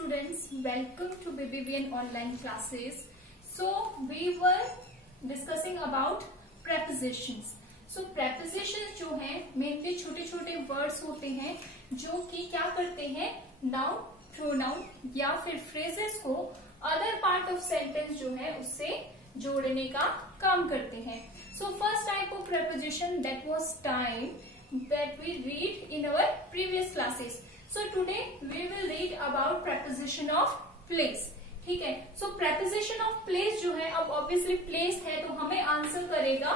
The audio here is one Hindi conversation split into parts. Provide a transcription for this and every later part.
students, welcome to BBVN online classes. So we were discussing about prepositions. So prepositions जो हैं मेनली छोटे छोटे वर्ड्स होते हैं जो कि क्या करते हैं, नाउन, प्रोनाउन या फिर फ्रेजेस को अदर पार्ट ऑफ सेंटेंस जो है उससे जोड़ने का काम करते हैं. So first type of preposition that was time that we read in our previous classes. So today we will read about preposition of place. ठीक है. So preposition of place जो है, अब obviously place है तो हमें आंसर करेगा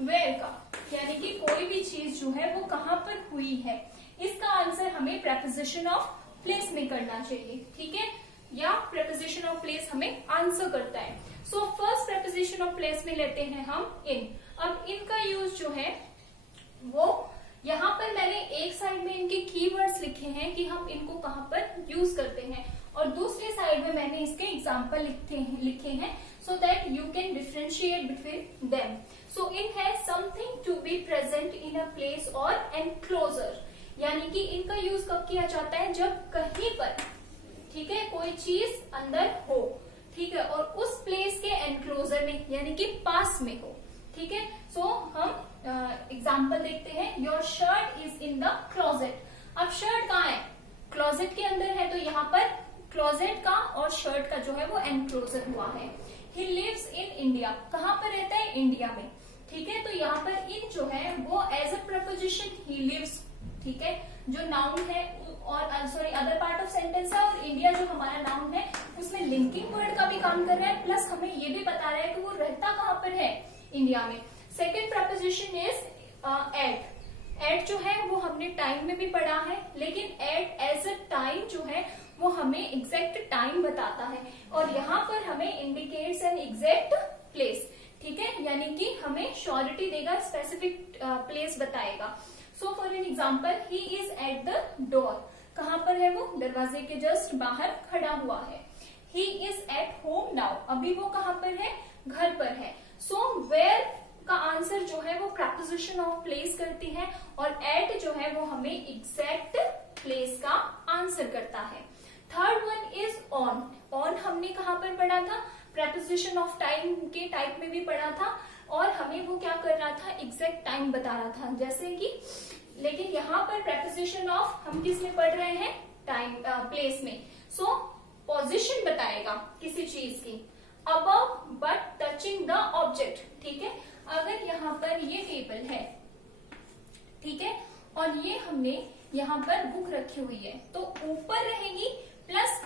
where का, यानी कि कोई भी चीज जो है वो कहाँ पर हुई है, इसका आंसर हमें preposition of place में करना चाहिए. ठीक है, या preposition of place हमें आंसर करता है. So first preposition of place में लेते हैं हम in. अब in का यूज जो है वो यहाँ पर मैंने एक साइड में इनके कीवर्ड्स लिखे हैं कि हम इनको कहाँ पर यूज करते हैं, और दूसरे साइड में मैंने इसके एग्जाम्पल लिखे हैं so that you can differentiate between them. So in है something to be present in a place और एनक्लोजर, यानी कि इनका यूज कब किया जाता है, जब कहीं पर, ठीक है, कोई चीज अंदर हो, ठीक है, और उस प्लेस के एनक्लोजर में यानी कि पास में हो. ठीक है, सो हम एग्जाम्पल देखते हैं. Your shirt is in the closet. अब शर्ट कहाँ है, क्लोजेट के अंदर है, तो यहाँ पर क्लोजेट का और शर्ट का जो है वो एनक्लोजर हुआ है. ही लिव्स इन इंडिया, कहाँ पर रहता है, इंडिया में. ठीक है, तो यहाँ पर इन जो है वो as a preposition he lives, ठीक है, जो नाउन है और sorry other part of sentence है, और इंडिया जो हमारा नाउन है उसमें लिंकिंग वर्ड का भी काम कर रहा है, प्लस हमें ये भी बता रहा है कि वो रहता कहाँ पर है, इंडिया में. Second preposition is at. At जो है वो हमने टाइम में भी पढ़ा है, लेकिन एट एज अ टाइम जो है वो हमें एग्जैक्ट टाइम बताता है, और यहाँ पर हमें इंडिकेट्स एन एग्जैक्ट प्लेस. ठीक है, यानी कि हमें श्योरिटी देगा, स्पेसिफिक प्लेस बताएगा. So for an example, he is at the door. कहाँ पर है वो, दरवाजे के जस्ट बाहर खड़ा हुआ है. He is at home now, अभी वो कहाँ पर है, घर पर है. सो वेयर का आंसर जो है वो प्रपोजिशन ऑफ प्लेस करती है, और एट जो है वो हमें एग्जैक्ट प्लेस का आंसर करता है. Third one is on. On हमने कहाँ पर पढ़ा था, प्रपोजिशन ऑफ टाइम के टाइप में भी पढ़ा था, और हमें वो क्या कर रहा था, एग्जैक्ट टाइम बता रहा था, जैसे कि, लेकिन यहाँ पर प्रपोजिशन ऑफ हम किस में पढ़ रहे हैं, टाइम प्लेस में. सो पोजिशन बताएगा किसी चीज की. Above but touching the object. ठीक है, अगर यहाँ पर ये टेबल है, ठीक है, और ये हमने यहाँ पर बुक रखी हुई है, तो ऊपर रहेगी प्लस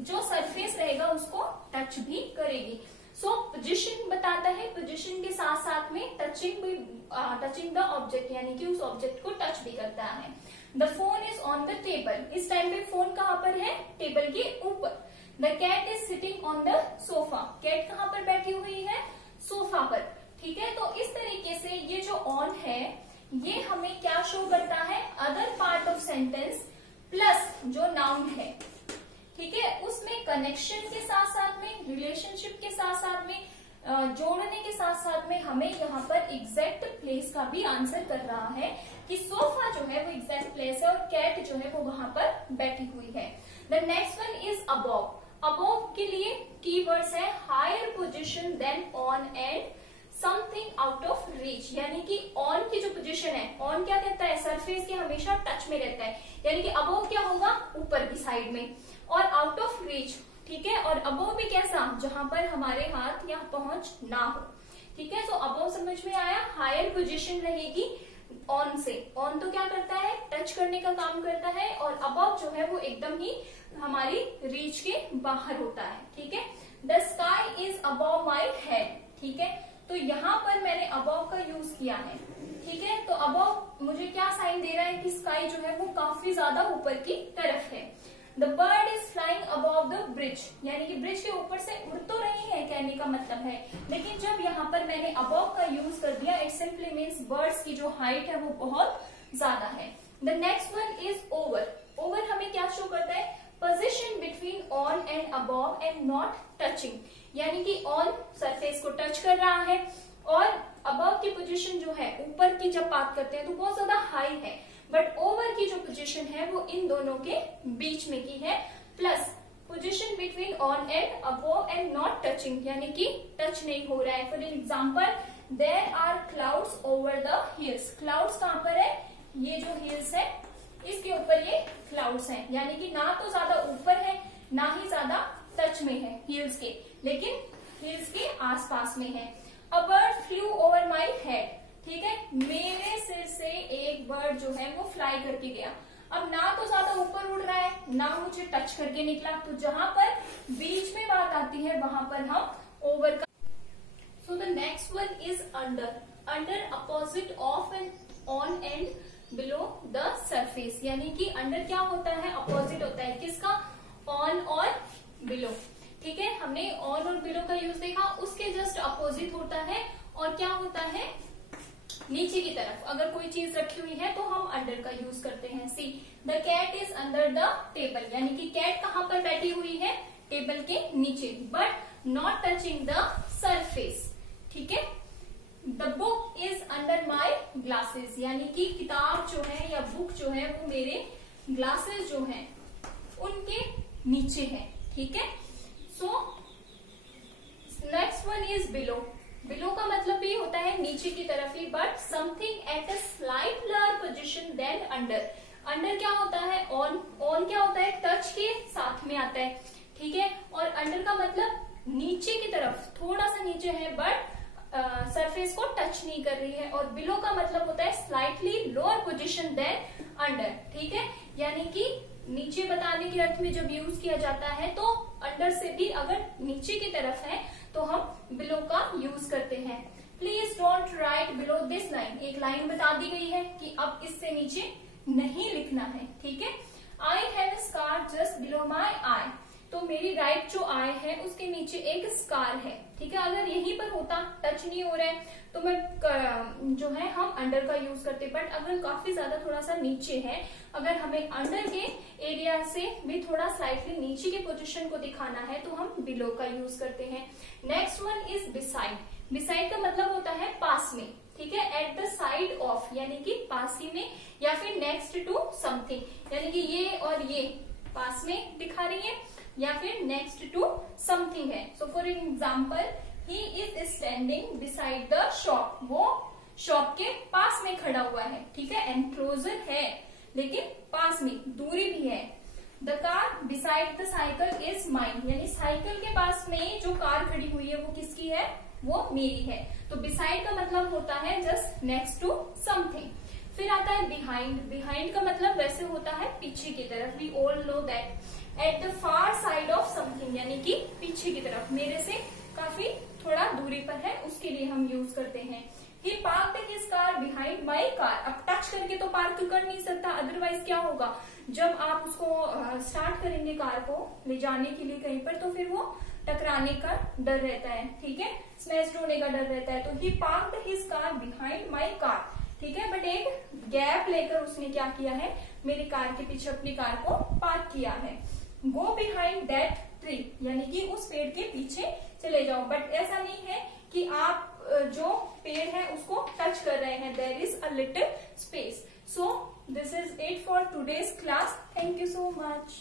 जो सरफेस रहेगा उसको टच भी करेगी. सो पोजीशन बताता है, पोजीशन के साथ साथ में टचिंग द ऑब्जेक्ट, यानी कि उस ऑब्जेक्ट को टच भी करता है. The phone is on the table. इस टाइम पे फोन कहाँ पर है, टेबल के ऊपर. The cat is sitting on the sofa. Cat कहाँ पर बैठी हुई है, सोफा पर. ठीक है, तो इस तरीके से ये जो ऑन है ये हमें क्या शो करता है, other part of sentence plus जो नाउन है, ठीक है, उसमें कनेक्शन के साथ साथ में, रिलेशनशिप के साथ साथ में, जोड़ने के साथ साथ में हमें यहाँ पर एग्जैक्ट प्लेस का भी आंसर कर रहा है कि सोफा जो है वो एग्जैक्ट प्लेस है और कैट जो है वो वहां पर बैठी हुई है. The next one is above. Above के लिए कीवर्ड्स है higher position than on and something out of reach, यानी कि ऑन की जो पोजीशन है, ऑन क्या कहता है, सरफेस के हमेशा टच में रहता है, यानी कि अबव क्या होगा, ऊपर की साइड में, और आउट ऑफ रीच. ठीक है, और अबव भी कैसा, जहां पर हमारे हाथ यहाँ पहुंच ना हो. ठीक है, तो अबव समझ में आया. हायर पोजीशन रहेगी ऑन से. ऑन तो क्या करता है, टच करने का काम करता है, और अबव जो है वो एकदम ही हमारी रीच के बाहर होता है. ठीक है, the sky is above my head. ठीक है, तो यहाँ पर मैंने अबव का यूज किया है. ठीक है, तो अबव मुझे क्या साइन दे रहा है कि स्काई जो है वो काफी ज्यादा ऊपर की तरफ है. The bird is flying above the bridge, यानी कि ब्रिज के ऊपर से उड़ तो रही है, कहने का मतलब है, लेकिन जब यहाँ पर मैंने अबव का यूज कर दिया, इट सिंपली मीन्स बर्ड्स की जो हाइट है वो बहुत ज्यादा है. The next one is over. Over हमें क्या शो करता है, position between on and above and not touching, यानी कि ऑन सरफेस को टच कर रहा है, और अबव की पोजीशन जो है, ऊपर की जब बात करते हैं तो बहुत ज्यादा हाई है, बट ओवर की जो पोजीशन है वो इन दोनों के बीच में की है, plus position between on and above and not touching, यानी कि टच नहीं हो रहा है। For example there are clouds over the hills. Clouds कहां पर है, ये जो हिल्स है इसके ऊपर ये क्लाउड्स हैं, यानी कि ना तो ज्यादा ऊपर है ना ही ज्यादा टच में है हिल्स के, लेकिन हिल्स के आसपास में है। A bird flu over my head, ठीक है, मेरे सिर से एक बर्ड जो है वो फ्लाई करके गया। अब ना तो ज्यादा ऊपर उड़ रहा है ना मुझे टच करके निकला, तो जहां पर बीच में बात आती है वहां पर हम ओवर का। So the next one is under. Under opposite of and on and below the surface, यानी कि अंडर क्या होता है, अपोजिट होता है किसका, ऑन और बिलो। ठीक है, हमने ऑन और बिलो का यूज देखा, उसके जस्ट अपोजिट होता है और क्या होता है, नीचे की तरफ अगर कोई चीज रखी हुई है तो हम अंडर का यूज करते हैं। See the cat is under the table, यानी कि कैट कहां पर बैठी हुई है, टेबल के नीचे, but not touching the surface. ठीक है, the book is under my glasses, यानी कि किताब जो है या बुक जो है वो मेरे ग्लासेस जो है उनके नीचे है। ठीक है, so next one is below. Below का मतलब भी होता है नीचे की तरफ ही, but something at a slight lower position than under. Under क्या होता है, ऑन। ऑन क्या होता है, टच के साथ में आता है। ठीक है, और अंडर का मतलब नीचे की तरफ, थोड़ा सा नीचे है बट सरफेस को टच नहीं कर रही है। और बिलो का मतलब होता है slightly lower position than under. ठीक है, यानी कि नीचे बताने के अर्थ में जब यूज किया जाता है तो अंडर से भी अगर नीचे की तरफ है तो हम बिलो का यूज करते हैं। Please don't write below this line, एक लाइन बता दी गई है कि अब इससे नीचे नहीं लिखना है। ठीक है, I have a scar just below my eye, तो मेरी राइट जो आई है उसके नीचे एक स्कार है। ठीक है, अगर यहीं पर होता, टच नहीं हो रहा है, तो मैं जो है हम अंडर का यूज करते, बट अगर काफी ज्यादा थोड़ा सा नीचे है, अगर हमें अंडर के एरिया से भी थोड़ा स्लाइटली नीचे के पोजीशन को दिखाना है तो हम बिलो का यूज करते हैं। Next one is beside. Beside का मतलब होता है पास में। ठीक है, एट द साइड ऑफ, यानी कि पास ही में, या फिर नेक्स्ट टू समथिंग, यानी कि ये और ये पास में दिखा रही है या फिर नेक्स्ट टू समथिंग है। So for example he is standing beside the shop, वो शॉप के पास में खड़ा हुआ है। ठीक है, एनक्लोजर है लेकिन पास में, दूरी भी है। The car beside the cycle is mine, यानी साइकिल के पास में जो कार खड़ी हुई है वो किसकी है, वो मेरी है। तो बिसाइड का मतलब होता है जस्ट नेक्स्ट टू समथिंग। फिर आता है बिहाइंड। बिहाइंड का मतलब वैसे होता है पीछे की तरफ। We all know that at the far side of something, यानी कि पीछे की तरफ, मेरे से काफी थोड़ा दूरी पर है, उसके लिए हम यूज करते हैं। He parked his car behind my car, अब टच करके तो पार्क कर नहीं सकता, अदरवाइज क्या होगा, जब आप उसको स्टार्ट करेंगे कार को ले जाने के लिए कहीं पर, तो फिर वो टकराने का डर रहता है। ठीक है, स्मैश होने का डर रहता है। तो he parked his car behind my car, ठीक है, बट एक गैप लेकर उसने क्या किया है, मेरी कार के पीछे अपनी कार को पार्क किया है। गो बिहाइंड दैट ट्री, यानी कि उस पेड़ के पीछे चले जाओ, बट ऐसा नहीं है कि आप जो पेड़ है उसको टच कर रहे हैं, there is a little space. So this is it for today's class. Thank you so much.